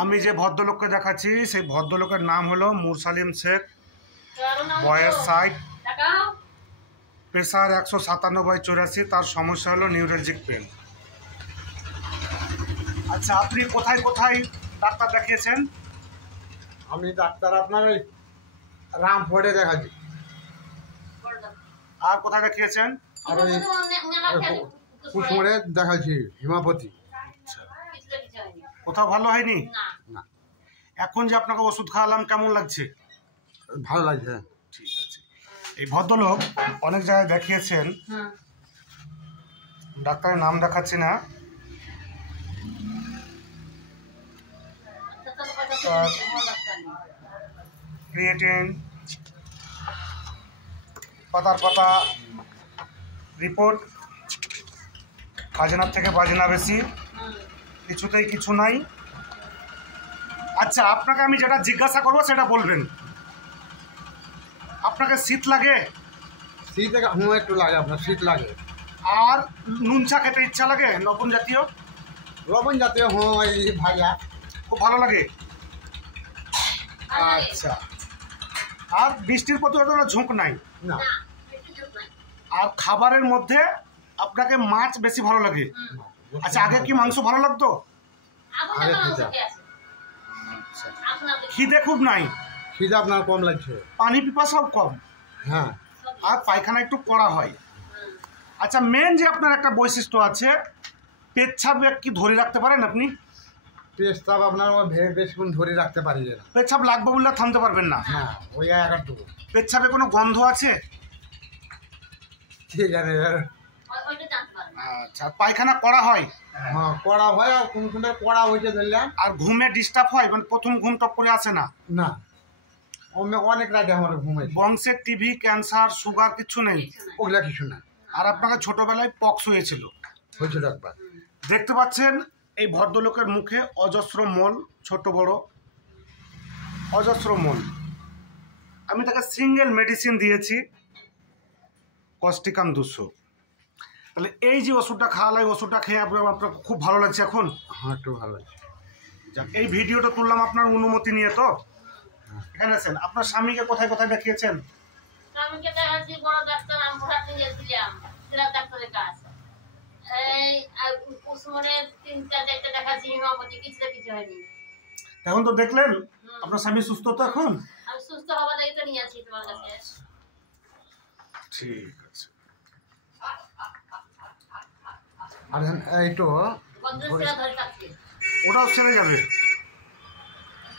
আমি যে ভদ্রলোককে দেখাচ্ছি সেই ভদ্রলোকের নাম হলো মুরসালিম শেখ, বয়স 60, প্রেসার 157/84, তার সমস্যা হলো নিউরোলজিক পেন। আচ্ছা, আপনি কোথায় কোথায় ডাক্তার দেখিয়েছেন? আমি ডাক্তার আপনার ওই রামপুরে দেখাচ্ছি। আর কোথায় দেখিয়েছেন? আর ওই কুসমুড়ে দেখাচ্ছি, হিমাপতি। কোথাও ভালো হয়নি? না। এখন যে আপনাকে ওষুধ খাওয়ালাম কেমন লাগছে? ভালো লাগছে। ঠিক আছে। এই ভদ্রলোক অনেক জায়গায় দেখিয়েছেন, ডাক্তারের নাম দেখাচ্ছি না। ক্রিয়েটিন, পাতার পাতা রিপোর্ট, খাজনার থেকে বাজনা বেশি, কিছুতেই কিছু নাই। আচ্ছা, আপনাকে আমি যেটা জিজ্ঞাসা করবো সেটা বলবেন। আপনাকে শীত লাগে? শীত একটু লাগে, আপনার শীত লাগে। আর নুন চা খেতে ইচ্ছা লাগে? লবণ জাতীয়? লবণ জাতীয় ভাজা খুব ভালো লাগে। আচ্ছা, আর বৃষ্টির প্রতি অতটা ঝোঁক নাই? না। আর খাবারের মধ্যে আপনাকে মাছ বেশি ভালো লাগে? আচ্ছা, আগে কি মাংস ভালো লাগতো? খিদে খুব নাই? খিদে আপনার কম লাগছে। পানি পিপাসাও কম? হ্যাঁ। আর পায়খানা একটু কড়া হয়? আচ্ছা, মেন যে আপনার একটা বৈশিষ্ট্য আছে, পেচ্ছাপ কি ধরে রাখতে পারেন আপনি? পেচ্ছাপ আপনার বেশিক্ষণ ধরে রাখতে পারি না। পেচ্ছাপ লাগবে বললে থামতে পারবেন না? হ্যাঁ, ওই একটুকু। পেচ্ছাপে কোনো গন্ধ আছে? ঠিক আছে। আচ্ছা, পায়খানা কড়া হয়? হ্যাঁ, কড়া হয়। আর কোন কোনটা কড়া হয়েছে ধরলাম। আর ঘুমে ডিস্টার্ব হয়? মানে প্রথম ঘুম টপ করে আসে না? না, অনেক রাতে আমার ঘুমাই। বংশের টিভি, ক্যান্সার, সুগার কিছু নেই? ওগুলা কিছু না। আর আপনাকে ছোটবেলায় পক্স হয়েছিল? হয়েছিল একবার। দেখতে পাচ্ছেন এই ভদ্রলোকের মুখে অজস্র মোল, ছোট বড় অজস্র মোল। আমি তাকে সিঙ্গেল মেডিসিন দিয়েছি, কস্টিকাম 200। তাহলে এই যে ওষুধটা খাওয়ালাই, ওষুধটা খেয়ে আপনার খুব ভালো লাগছে এখন? হ্যাঁ, একটু ভালো লাগছে। এই ভিডিওটা তুললাম আপনার অনুমতি নিয়ে তো? এখানে আছেন। আপনার স্বামীকে কোথায় কোথায় দেখিয়েছেন? স্বামীকে দেখাচ্ছি বড় ডাক্তার, আমপুরাতে গেছিলাম, জেলা ডাক্তারের কাছে। এই কুসমুড়ে 3-4টা দেখাচ্ছি, হিমাপতি, কিছু হয়নি। এখন তো দেখলেন আপনার স্বামী সুস্থ তো এখন? আমি সুস্থ হওয়ার লাগি তো নিয়ে আসি তোমার কাছে। ঠিক আছে। আর এইটো ওটাও ছেড়ে যাবে?